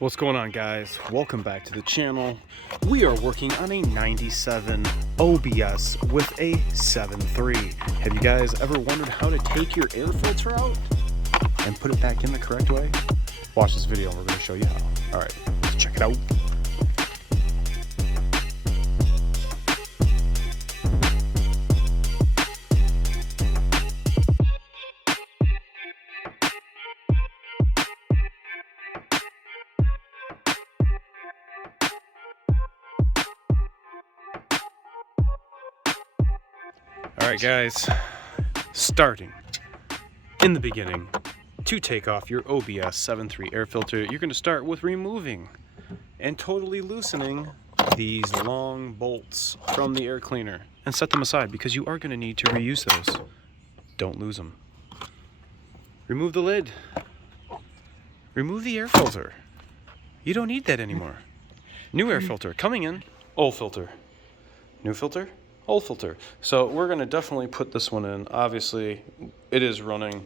What's going on, guys? Welcome back to the channel. We are working on a 97 OBS with a 7.3. Have you guys ever wondered how to take your air filter out and put it back in the correct way? Watch this video and we're going to show you how. All right, let's check it out. Alright guys, starting in the beginning, to take off your OBS 7.3 air filter, you're going to start with removing and totally loosening these long bolts from the air cleaner and set them aside because you are going to need to reuse those. Don't lose them. Remove the lid. Remove the air filter. You don't need that anymore. New air filter coming in. Old filter. New filter. Old filter. So we're going to definitely put this one in. Obviously, it is running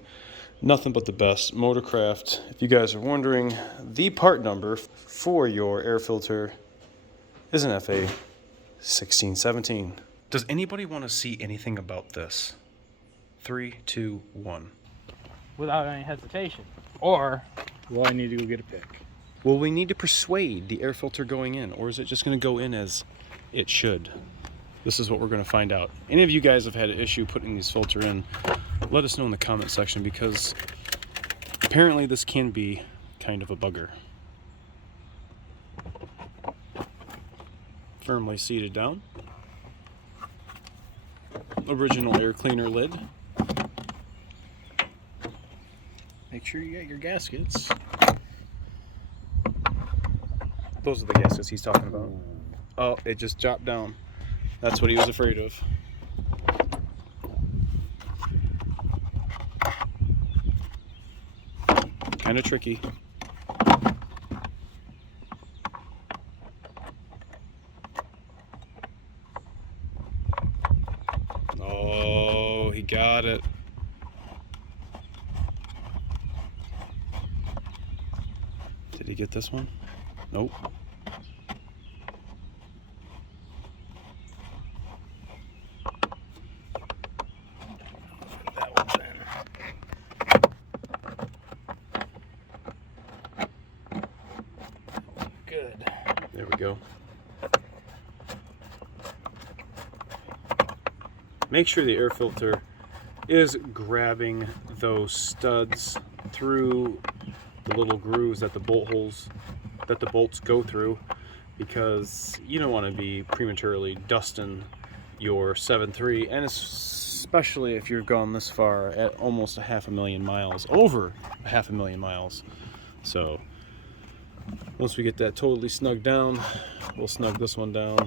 nothing but the best Motorcraft. If you guys are wondering, the part number for your air filter is an FA 1617. Does anybody want to see anything about this? 3, 2, 1. Without any hesitation. Or, will I need to go get a pick? Will we need to persuade the air filter going in, or is it just going to go in as it should? This is what we're going to find out. Any of you guys have had an issue putting these filter in, let us know in the comment section, because apparently this can be kind of a bugger. Firmly seated down. Original air cleaner lid. Make sure you get your gaskets. Those are the gaskets he's talking about. Oh, it just dropped down. That's what he was afraid of. Kind of tricky. Oh, he got it. Did he get this one? Nope. Good. There we go. Make sure the air filter is grabbing those studs through the little grooves that the bolt holes that the bolts go through, because you don't want to be prematurely dusting your 7.3, and especially if you've gone this far at almost 500,000 miles, over 500,000 miles. So once we get that totally snugged down, we'll snug this one down,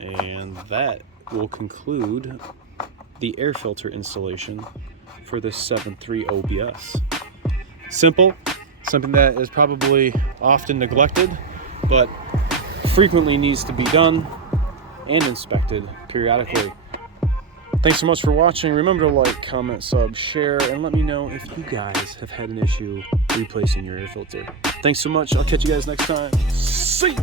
and that will conclude the air filter installation for this 7.3 OBS. Simple, something that is probably often neglected, but frequently needs to be done and inspected periodically. Thanks so much for watching. Remember to like, comment, sub, share, and let me know if you guys have had an issue replacing your air filter. Thanks so much. I'll catch you guys next time. See ya!